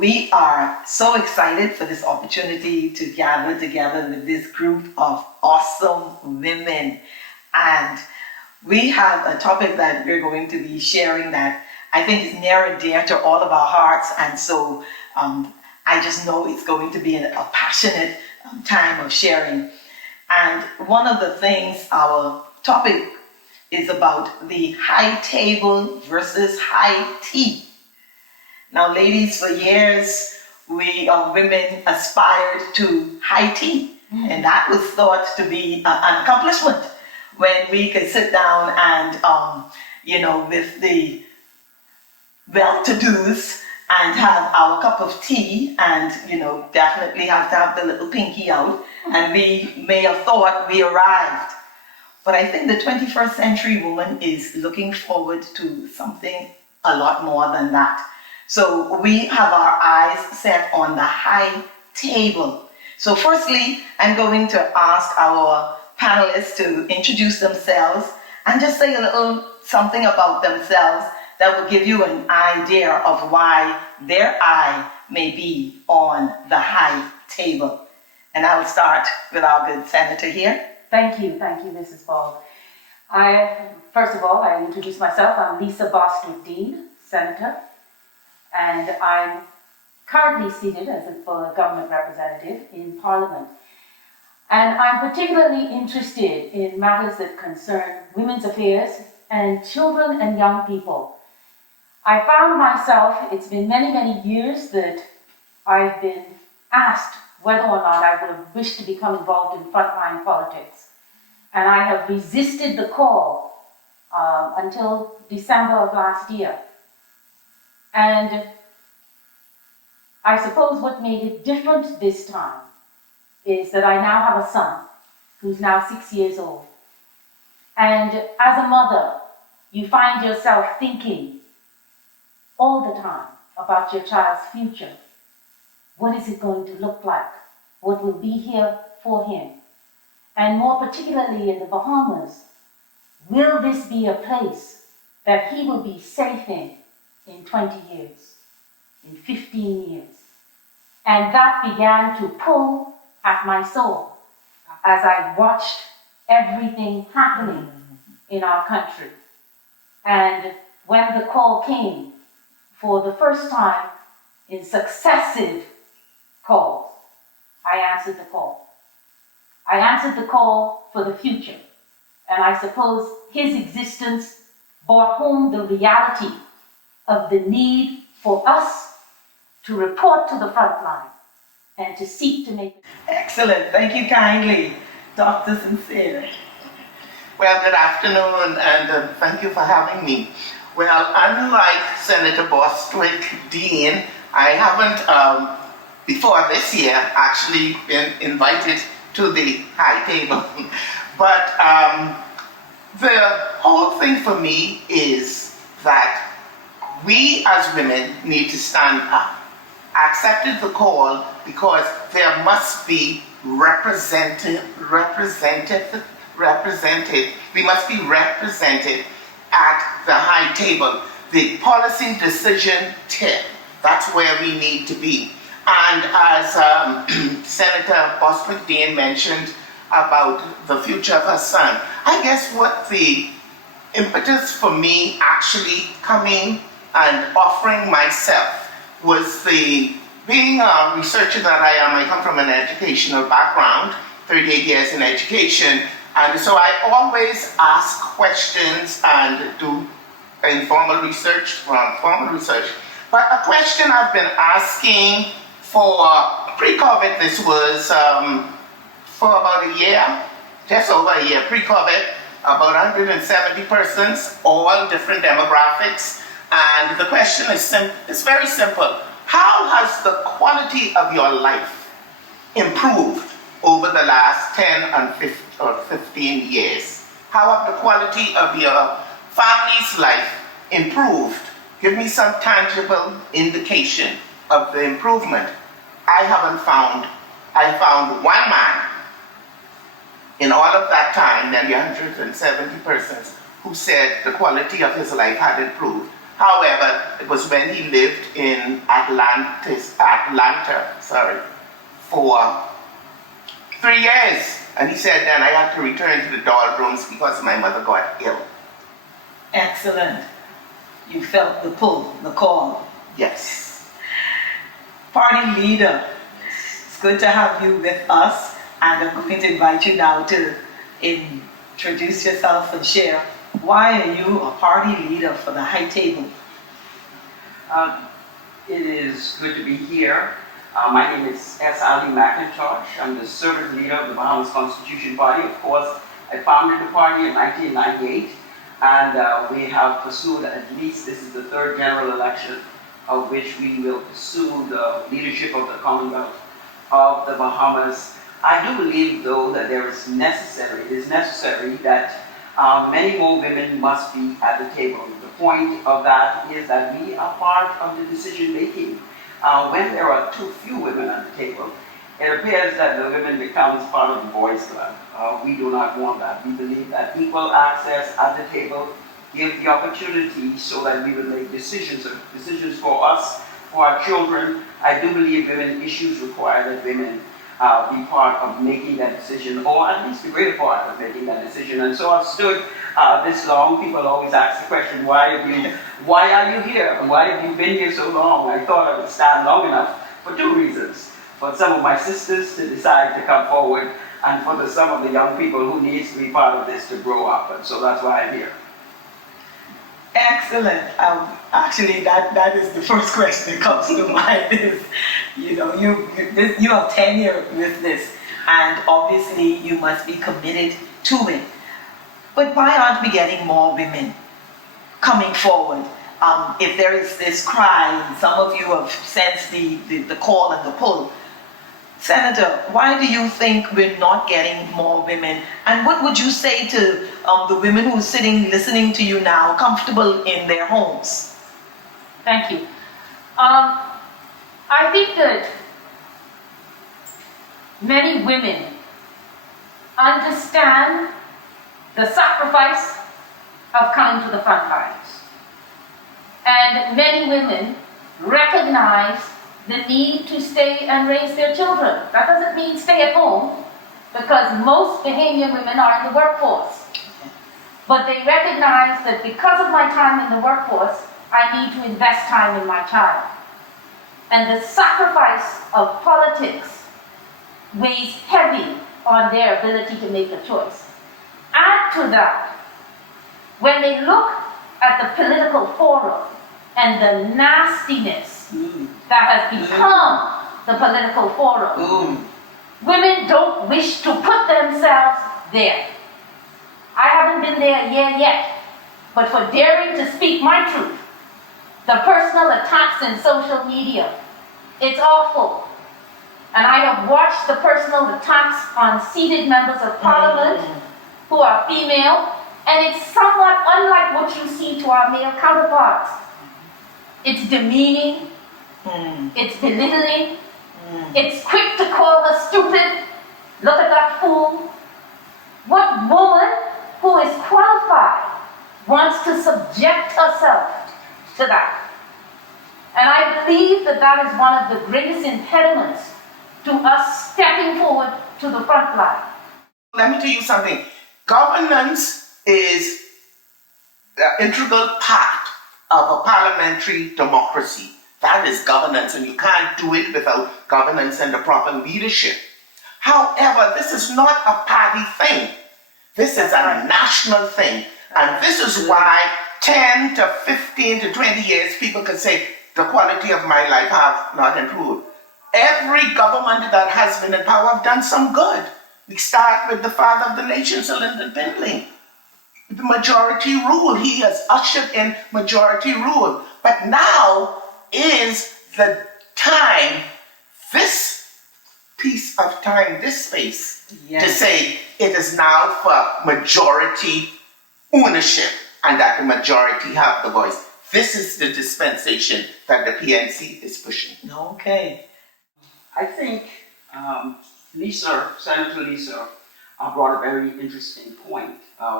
we are so excited for this opportunity to gather together with this group of awesome women. And we have a topic that we're going to be sharing that I think is near and dear to all of our hearts. And so I just know it's going to be a passionate time of sharing. And one of the things, our topic is about the high table versus high tea. Now, ladies, for years, we women aspired to high tea, and that was thought to be an accomplishment when we could sit down and, with the well-to-dos and have our cup of tea and, definitely have to have the little pinky out, and we may have thought we arrived. But I think the 21st century woman is looking forward to something a lot more than that. So we have our eyes set on the high table. So firstly, I'm going to ask our panelists to introduce themselves and just say a little something about themselves that will give you an idea of why their eye may be on the high table. And I'll start with our good senator here. Thank you, Mrs. Paul. First of all, I introduce myself. I'm Lisa Bostwick-Dean, senator. And I'm currently seated as a government representative in Parliament. And I'm particularly interested in matters that concern women's affairs and children and young people. I found myself, it's been many, many years that I've been asked whether or not I would have wished to become involved in frontline politics. And I have resisted the call until December of last year. And I suppose what made it different this time is that I now have a son who's now 6 years old. And as a mother, you find yourself thinking all the time about your child's future. What is it going to look like? What will be here for him? And more particularly in the Bahamas, will this be a place that he will be safe in 20 years, in 15 years? And that began to pull at my soul as I watched everything happening in our country. And when the call came, for the first time in successive calls, I answered the call. I answered the call for the future. And I suppose his existence brought home the reality of the need for us to report to the front line and to seek to make it. Excellent. Thank you kindly, Dr. Sincere. Well, good afternoon, and thank you for having me. Well, unlike Senator Bostwick-Dean, I haven't, before this year, actually been invited to the high table. But the whole thing for me is that we as women need to stand up. I accepted the call because there must be we must be represented at the high table. The policy decision tip, that's where we need to be. And as Senator Bostwick-Dean mentioned about the future of her son, I guess what the impetus for me actually coming and offering myself was being a researcher that I am. I come from an educational background, 38 years in education, and so I always ask questions and do informal research from formal research. But a question I've been asking for pre-COVID, this was for about a year, just over a year, pre-COVID, about 170 persons, all different demographics. And the question is very simple. How has the quality of your life improved over the last 10 and 15 years? How have the quality of your family's life improved? Give me some tangible indication of the improvement. I found one man in all of that time, nearly 170 persons, who said the quality of his life had improved. However, it was when he lived in Atlanta, for 3 years. And he said then I had to return to the doldrums because my mother got ill. Excellent. You felt the pull, the call. Yes. Party leader, it's good to have you with us, and I'm going to invite you now to introduce yourself and share. Why are you a party leader for the High Table? It is good to be here. My name is S. Ali McIntosh. I'm the servant leader of the Bahamas Constitution Party. Of course, I founded the party in 1998, and we have pursued at least, this is the third general election of which we will pursue the leadership of the Commonwealth of the Bahamas. I do believe, though, that it is necessary that many more women must be at the table. The point of that is that we are part of the decision making. When there are too few women at the table, it appears that the women becomes part of the boys' club. We do not want that. We believe that equal access at the table gives the opportunity so that we will make decisions for us, for our children. I do believe women issues require that women be part of making that decision, or at least the greater part of making that decision. And so I've stood this long. People always ask the question, why are you here? And why have you been here so long? I thought I would stand long enough for two reasons. For some of my sisters to decide to come forward, and for some of the young people who needs to be part of this to grow up. And so that's why I'm here. Excellent. Actually, that is the first question that comes to mind. Is, you have tenure with this, and obviously you must be committed to it. But why aren't we getting more women coming forward? If there is this cry, and some of you have sensed the call and the pull. Senator, why do you think we're not getting more women? And what would you say to the women who are sitting, listening to you now, comfortable in their homes? Thank you. I think that many women understand the sacrifice of coming to the front lines. And many women recognize the need to stay and raise their children. That doesn't mean stay at home, because most Bahamian women are in the workforce. But they recognize that because of my time in the workforce, I need to invest time in my child. And the sacrifice of politics weighs heavy on their ability to make a choice. Add to that, when they look at the political forum and the nastiness that has become the political forum, women don't wish to put themselves there. I haven't been there a year yet, but for daring to speak my truth, the personal attacks in social media, it's awful. And I have watched the personal attacks on seated members of parliament who are female, and it's somewhat unlike what you see to our male counterparts. It's demeaning, it's belittling, it's quick to call her stupid. Look at that fool. What woman who is qualified wants to subject herself to that? And I believe that that is one of the greatest impediments to us stepping forward to the front line. Let me tell you something. Governance is the integral part of a parliamentary democracy. That is governance, and you can't do it without governance and the proper leadership. However, this is not a party thing. This is a national thing. And this is why 10 to 15 to 20 years people can say the quality of my life have not improved. Every government that has been in power have done some good. We start with the father of the nation, Sir Lyndon Pindling. The majority rule, he has ushered in majority rule. But now is the time, this piece of time, this space, to say it is now for majority ownership and that the majority have the voice. This is the dispensation that the PNC is pushing. Okay. I think Senator Lisa brought a very interesting point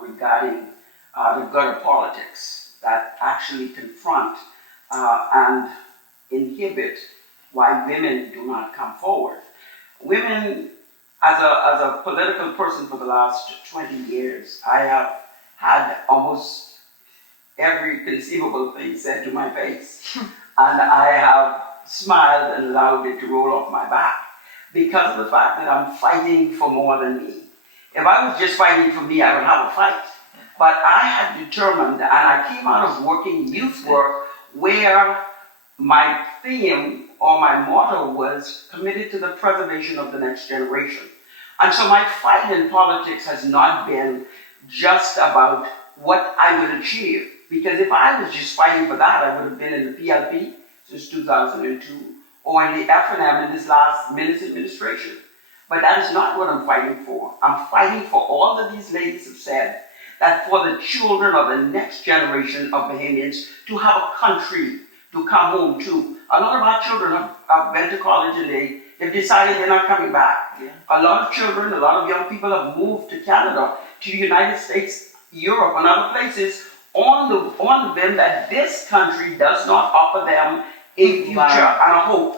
regarding the gutter politics that actually actually confront and inhibit why women do not come forward. Women, as a political person for the last 20 years, I have had almost every conceivable thing said to my face. And I have smiled and allowed it to roll off my back because of the fact that I'm fighting for more than me. If I was just fighting for me, I would have a fight. But I had determined, and I came out of working youth work where my theme or my motto was committed to the preservation of the next generation. And so my fight in politics has not been just about what I would achieve. Because if I was just fighting for that, I would have been in the PLP since 2002 or in the F&M in this last minute's administration. But that is not what I'm fighting for. I'm fighting for all that these ladies have said, that for the children of the next generation of Bahamians to have a country to come home to. A lot of our children have went to college and they've decided they're not coming back. Yeah. A lot of children, a lot of young people have moved to Canada, to the United States, Europe, and other places on the whim that this country does not offer them a future and a hope.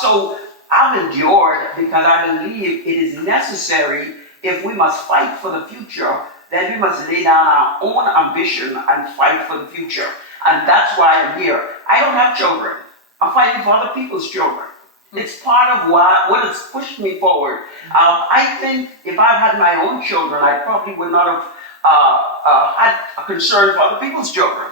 So I've endured because I believe it is necessary. If we must fight for the future, then we must lay down our own ambition and fight for the future. And that's why I'm here. I don't have children. I'm fighting for other people's children. It's part of what has pushed me forward. I think if I had my own children, I probably would not have had a concern for other people's children.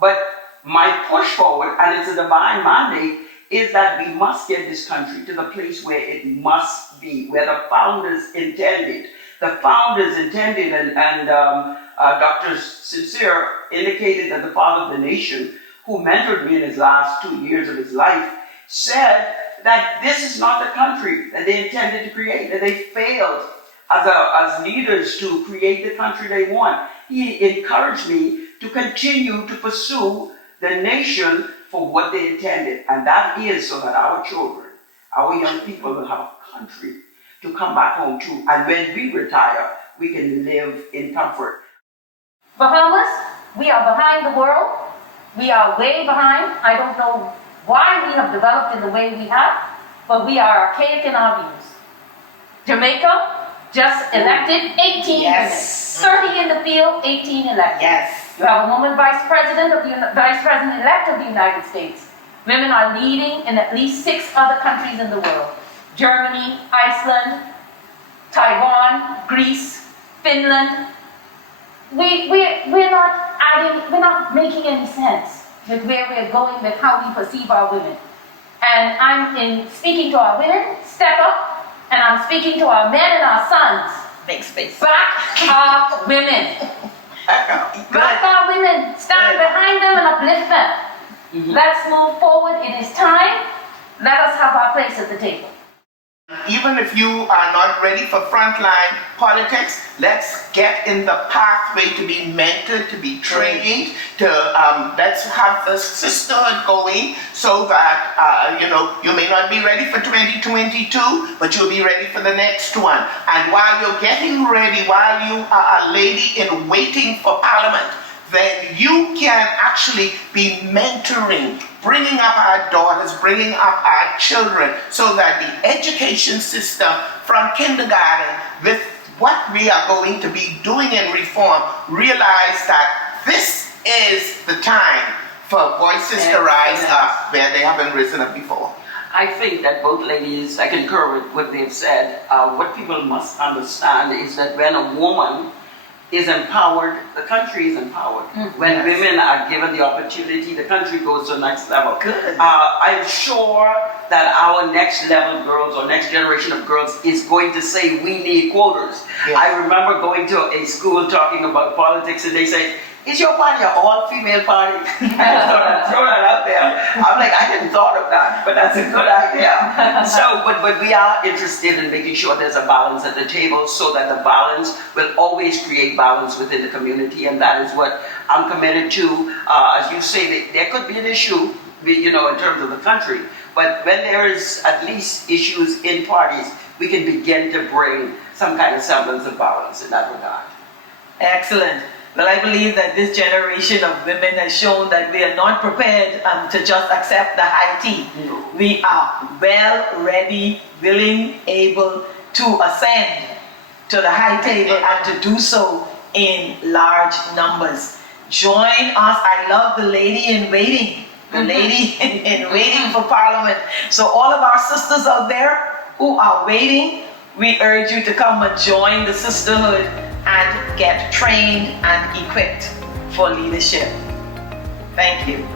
But my push forward, and it's a divine mandate, is that we must get this country to the place where it must be, where the founders intended. The founders intended, and Dr. Sincere indicated that the father of the nation, who mentored me in his last 2 years of his life, said that this is not the country that they intended to create, that they failed as leaders to create the country they want. He encouraged me to continue to pursue the nation for what they intended, and that is so that our children, our young people will have a country to come back home to, and when we retire, we can live in comfort. Bahamas, we are behind the world. We are way behind. I don't know why we have developed in the way we have, but we are archaic in our views. Jamaica just elected 18 Yes. women. 30 in the field, 18 elected. Yes. You have a woman vice president-elect of the United States. Women are leading in at least 6 other countries in the world. Germany, Iceland, Taiwan, Greece, Finland. We're not making any sense with where we're going, with how we perceive our women. And I'm speaking to our women, step up, and I'm speaking to our men and our sons. Make space. Back our women. Back our women. Stand behind them and uplift them. Let's move forward. It is time. Let us have our place at the table. Even if you are not ready for frontline politics, let's get in the pathway to be mentored, to be trained, to let's have the sisterhood going so that you may not be ready for 2022, but you'll be ready for the next one. And while you're getting ready, while you are a lady in waiting for Parliament, then you can actually be mentoring, bringing up our daughters, bringing up our children, so that the education system from kindergarten, with what we are going to be doing in reform, realize that this is the time for voices to rise up where they haven't risen up before. I think that both ladies, I concur with what they've said. What people must understand is that when a woman is empowered, the country is empowered. When women are given the opportunity, the country goes to the next level. Good. I'm sure that our next level girls or next generation of girls is going to say we need quotas. Yes. I remember going to a school talking about politics and they say, is your party an all-female party? I just thought I'd throw that out there. I'm like, I hadn't thought of that, but that's a good idea. So, but we are interested in making sure there's a balance at the table so that the balance will always create balance within the community, and that is what I'm committed to. As you say, there could be an issue, in terms of the country, but when there is at least issues in parties, we can begin to bring some kind of semblance of balance in that regard. Excellent. Well, I believe that this generation of women has shown that we are not prepared to just accept the high tea. No. We are well, ready, willing, able to ascend to the high table and to do so in large numbers. Join us. I love the lady in waiting. The lady in waiting for Parliament. So all of our sisters out there who are waiting, we urge you to come and join the sisterhood and get trained and equipped for leadership. Thank you.